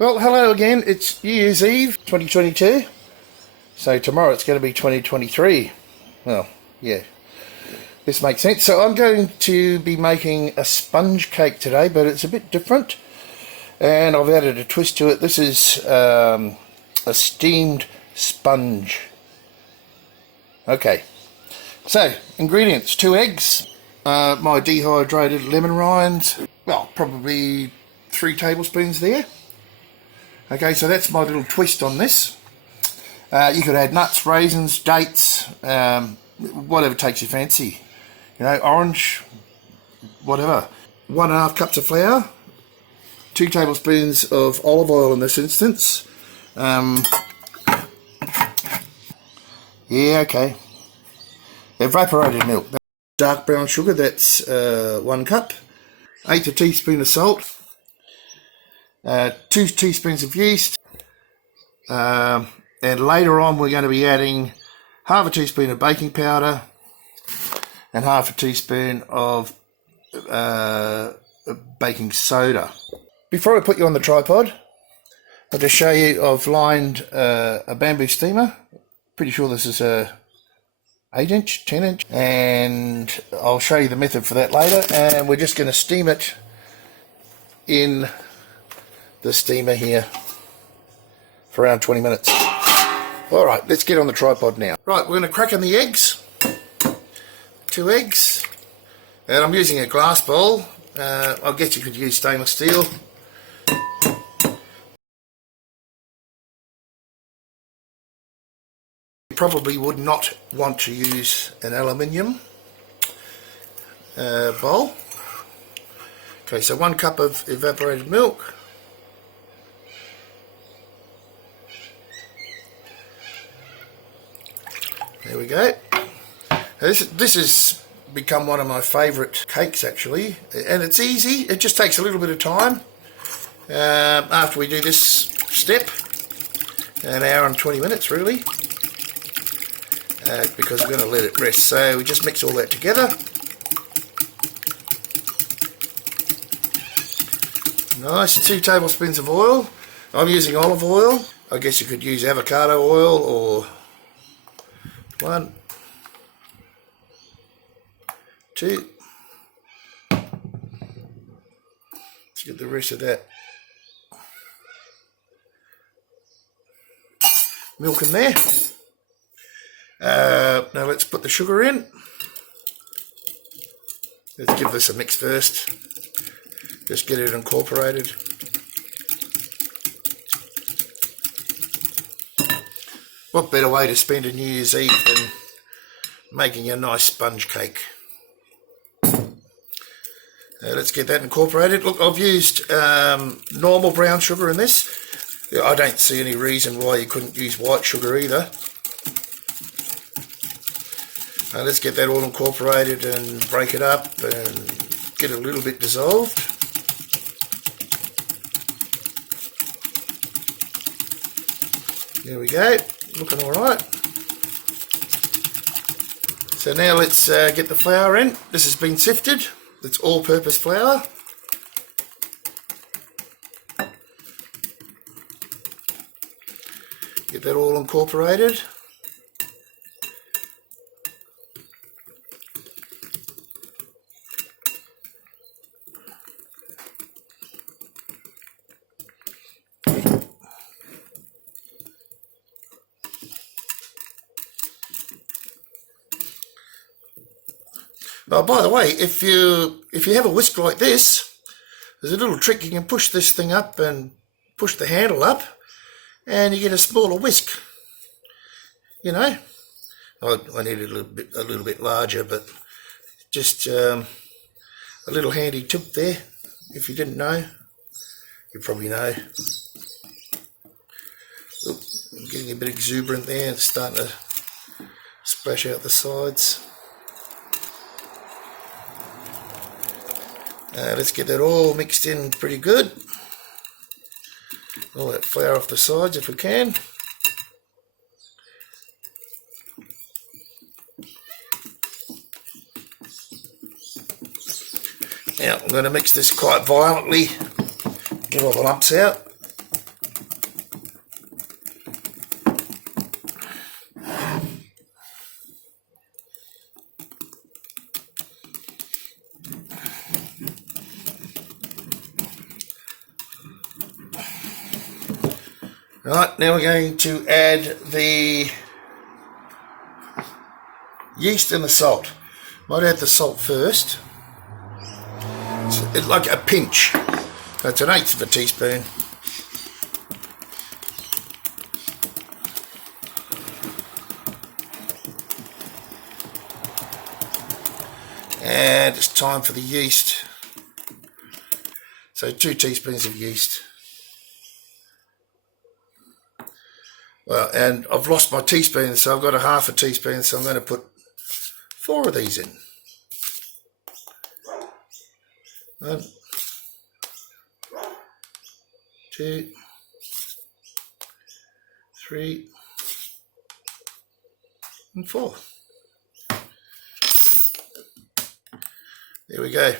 Well, hello again. It's New Year's Eve 2022. So tomorrow it's going to be 2023. Well, yeah, this makes sense. So I'm going to be making a sponge cake today, but it's a bit different. And I've added a twist to it. This is a steamed sponge. Okay, so ingredients: 2 eggs, my dehydrated lemon rinds, well, probably 3 tablespoons there. Okay, so that's my little twist on this. You could add nuts, raisins, dates, whatever takes your fancy. You know, orange, whatever. 1.5 cups of flour, 2 tablespoons of olive oil in this instance. Yeah, okay. Evaporated milk. Dark brown sugar, that's 1 cup. 1/8 teaspoon of salt. 2 teaspoons of yeast, and later on we're going to be adding 1/2 teaspoon of baking powder and 1/2 teaspoon of baking soda. Before I put you on the tripod, I'll just show you I've lined a bamboo steamer. Pretty sure this is a 8-inch, 10-inch, and I'll show you the method for that later. And we're just going to steam it in the steamer here for around 20 minutes. Alright, let's get on the tripod now. Right, we're going to crack in the eggs. 2 eggs. And I'm using a glass bowl. I guess you could use stainless steel. You probably would not want to use an aluminium bowl. Okay, so 1 cup of evaporated milk. There we go. This has become one of my favourite cakes actually, and it's easy. It just takes a little bit of time. After we do this step, an hour and 20 minutes really, because we're going to let it rest. So we just mix all that together. Nice, 2 tablespoons of oil. I'm using olive oil. I guess you could use avocado oil or 1, 2. Let's get the rest of that milk in there. Now let's put the sugar in. Let's give this a mix first. Just get it incorporated. What better way to spend a New Year's Eve than making a nice sponge cake? Let's get that incorporated. Look, I've used normal brown sugar in this. I don't see any reason why you couldn't use white sugar either. Let's get that all incorporated and break it up and get it a little bit dissolved. There we go, looking alright. So now let's get the flour in. This has been sifted. It's all-purpose flour. Get that all incorporated. Oh, by the way, if you have a whisk like this, there's a little trick. You can push this thing up and push the handle up, and you get a smaller whisk. You know, I need it a little bit larger, but just a little handy tip there. If you didn't know, you probably know. Oop, I'm getting a bit exuberant there, and it's starting to splash out the sides. Let's get that all mixed in pretty good. All that flour off the sides if we can. Now I'm going to mix this quite violently, get all the lumps out. Right, now we're going to add the yeast and the salt. Might add the salt first. It's like a pinch. That's 1/8 of a teaspoon. And it's time for the yeast. So 2 teaspoons of yeast. Well, and I've lost my teaspoon, so I've got 1/2 teaspoon, so I'm going to put 4 of these in. 1, 2, 3, and 4. There we go.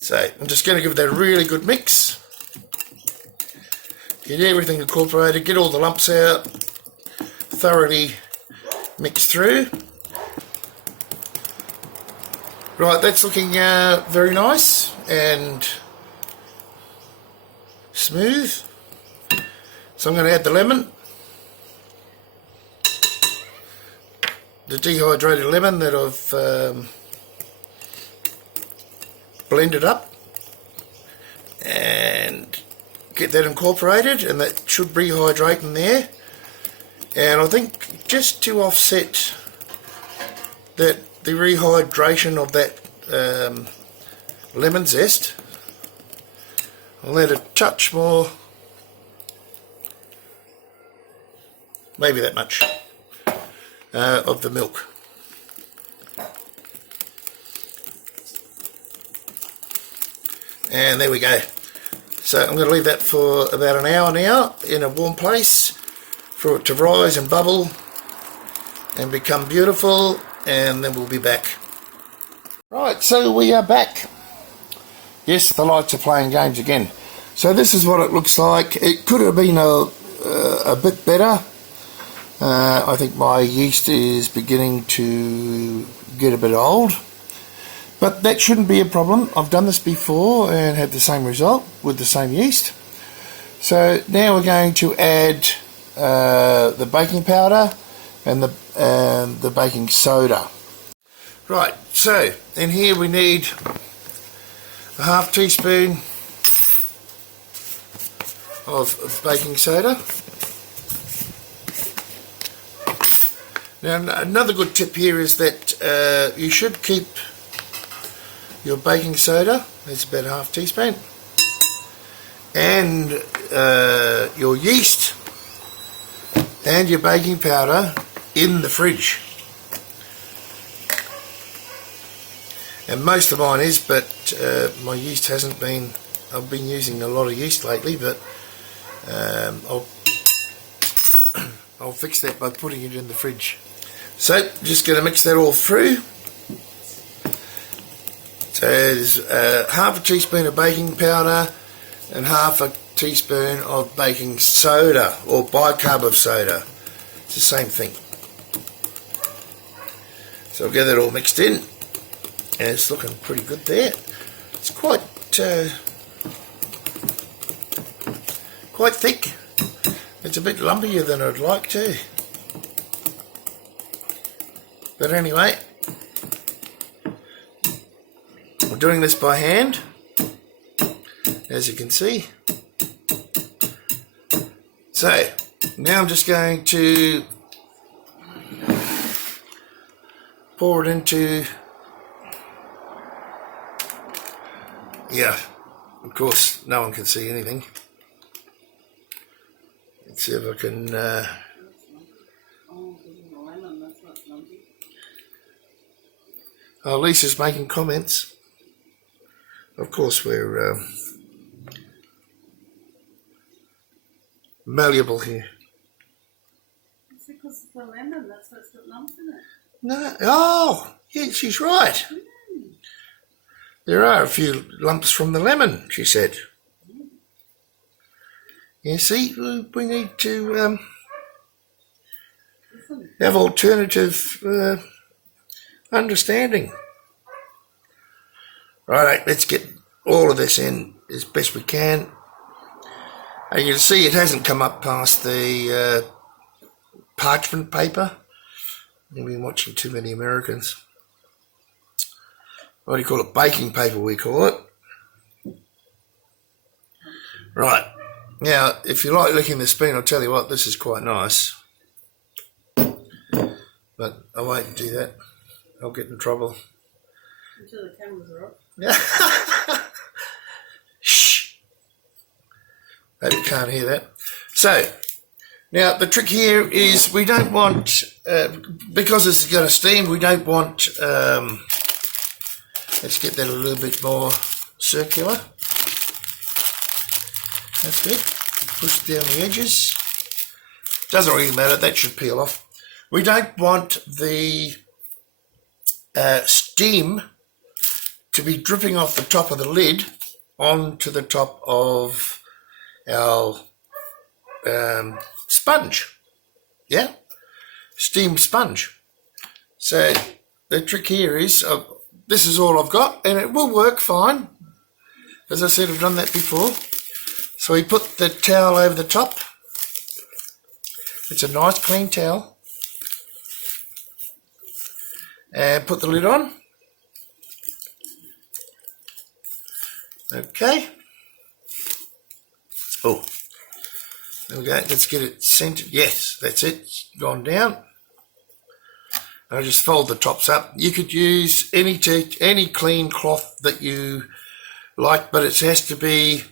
So I'm just going to give that a really good mix. Get everything incorporated, get all the lumps out, thoroughly mix through. Right, that's looking very nice and smooth. So I'm going to add the lemon, the dehydrated lemon that I've blended up, and get that incorporated, and that should rehydrate in there. And I think just to offset that, the rehydration of that lemon zest, I'll add a touch more, maybe that much, of the milk. And there we go. So I'm going to leave that for about an hour now in a warm place for it to rise and bubble and become beautiful, and then we'll be back. Right, so we are back. Yes, the lights are playing games again. So this is what it looks like. It could have been a bit better. I think my yeast is beginning to get a bit old. But that shouldn't be a problem. I've done this before and had the same result with the same yeast. So now we're going to add the baking powder and the baking soda. Right, so in here we need a 1/2 teaspoon of baking soda. Now another good tip here is that you should keep your baking soda, that's about a 1/2 teaspoon, and your yeast and your baking powder in the fridge. And most of mine is, but my yeast hasn't been. I've been using a lot of yeast lately, but I'll fix that by putting it in the fridge. So just going to mix that all through. So there's 1/2 teaspoon of baking powder and 1/2 teaspoon of baking soda, or bicarb of soda. It's the same thing. So I'll get that all mixed in, and it's looking pretty good there. It's quite thick. It's a bit lumpier than I'd like to. But anyway, I'm doing this by hand, as you can see. So now I'm just going to pour it into, yeah, of course no one can see anything. Let's see if I can oh, Lisa's making comments. Of course we're malleable here. It's because of the lemon, that's why it's got lumps in it. No, oh, yeah, she's right. There are a few lumps from the lemon, she said. You see, we need to have alternative understanding. Right, let's get all of this in as best we can. And you can see it hasn't come up past the parchment paper. You've been watching too many Americans. What do you call it? Baking paper, we call it. Right. Now, if you like licking the spoon, I'll tell you what, this is quite nice. But I won't do that. I'll get in trouble. Until the cameras are off. Yeah. Shh. Hope you can't hear that. So, now the trick here is we don't want, because this is going to steam, we don't want, let's get that a little bit more circular. That's good. Push down the edges. Doesn't really matter, that should peel off. We don't want the steam to be dripping off the top of the lid onto the top of our sponge. Yeah? Steam sponge. So the trick here is, this is all I've got, and it will work fine. As I said, I've done that before. So we put the towel over the top. It's a nice clean towel. And put the lid on. Okay. Oh, there we go. Let's get it centered. Yes, that's it. It's gone down. And I just fold the tops up. You could use any clean cloth that you like, but it has to be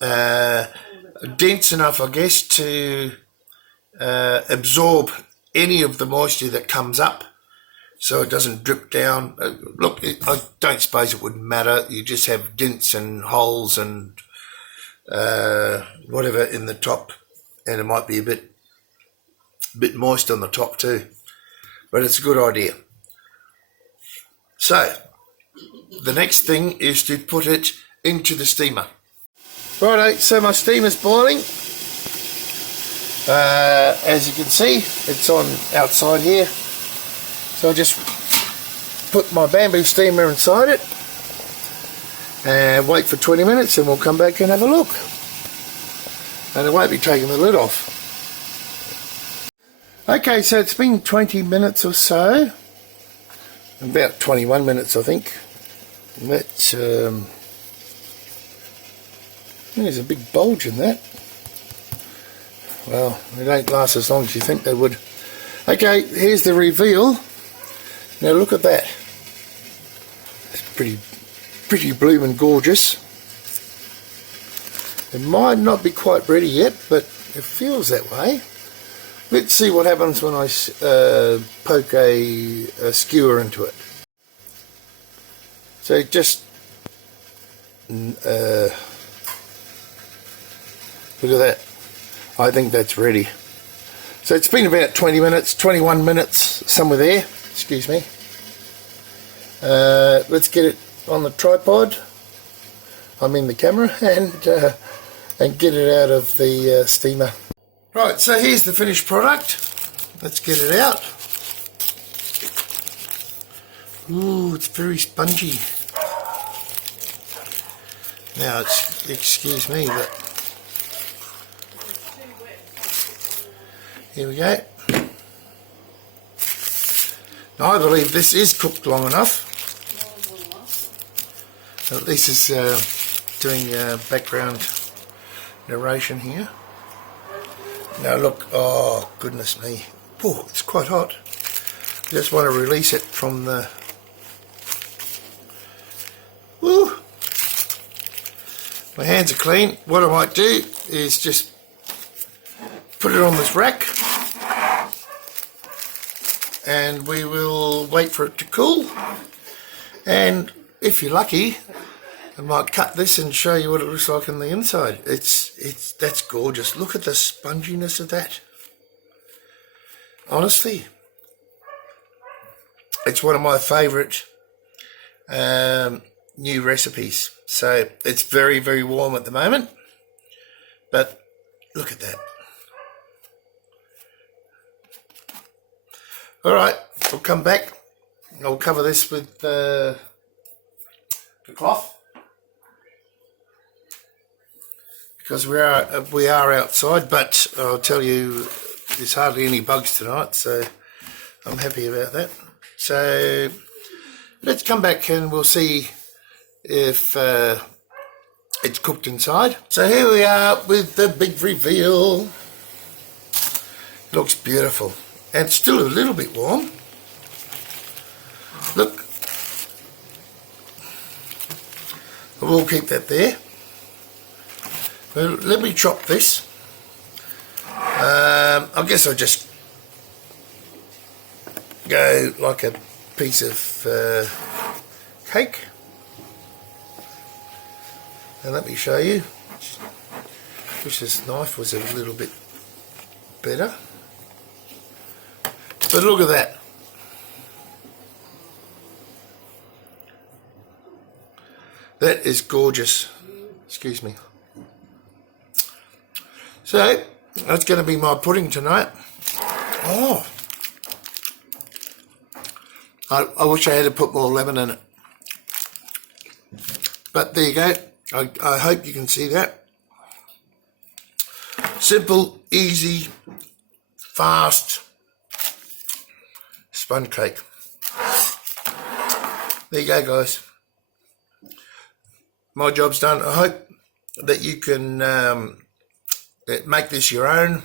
dense enough, I guess, to absorb any of the moisture that comes up, so it doesn't drip down. Look, I don't suppose it would matter. You just have dents and holes and whatever in the top, and it might be a bit moist on the top too, but it's a good idea. So the next thing is to put it into the steamer. Righto, so my steamer's boiling. As you can see, it's on outside here. So I'll just put my bamboo steamer inside it and wait for 20 minutes, and we'll come back and have a look. And it won't be taking the lid off. Okay, so it's been 20 minutes or so. About 21 minutes, I think. That's there's a big bulge in that. Well, they don't last as long as you think they would. Okay, here's the reveal. Now look at that. It's pretty blooming gorgeous. It might not be quite ready yet, but it feels that way. Let's see what happens when I poke a skewer into it. So just look at that. I think that's ready. So it's been about 20 minutes, 21 minutes, somewhere there. Excuse me. Let's get it on the tripod. I mean the camera, and get it out of the steamer. Right, so here's the finished product. Let's get it out. Ooh, it's very spongy. Now, excuse me, but here we go. Now, I believe this is cooked long enough. At least it's doing background narration here. Now look, oh goodness me. Oh, it's quite hot. I just want to release it from the... Woo! My hands are clean. What I might do is just put it on this rack, and we will wait for it to cool. And if you're lucky, I might cut this and show you what it looks like on the inside. That's gorgeous. Look at the sponginess of that. Honestly, it's one of my favourite new recipes. So it's very, very warm at the moment, but look at that. All right, we'll come back. I'll cover this with the cloth, because we are outside, but I'll tell you, there's hardly any bugs tonight, so I'm happy about that. So let's come back and we'll see if it's cooked inside. So here we are with the big reveal. Looks beautiful, and it's still a little bit warm. Look, we'll keep that there. Well, let me chop this. I guess I'll just go like a piece of cake. And let me show you. Wish this knife was a little bit better. But look at that. That is gorgeous. Excuse me. So, that's going to be my pudding tonight. Oh. I wish I had to put more lemon in it. But there you go. I hope you can see that. Simple, easy, fast sponge cake. There you go, guys. My job's done. I hope that you can make this your own.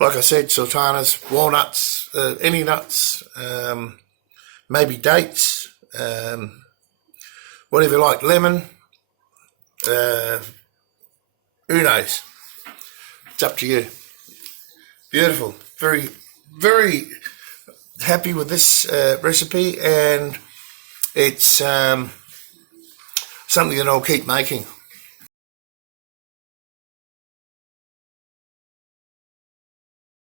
Like I said, sultanas, walnuts, any nuts, maybe dates, whatever you like, lemon. Who knows? It's up to you. Beautiful. Very, very happy with this recipe, and it's something that I'll keep making.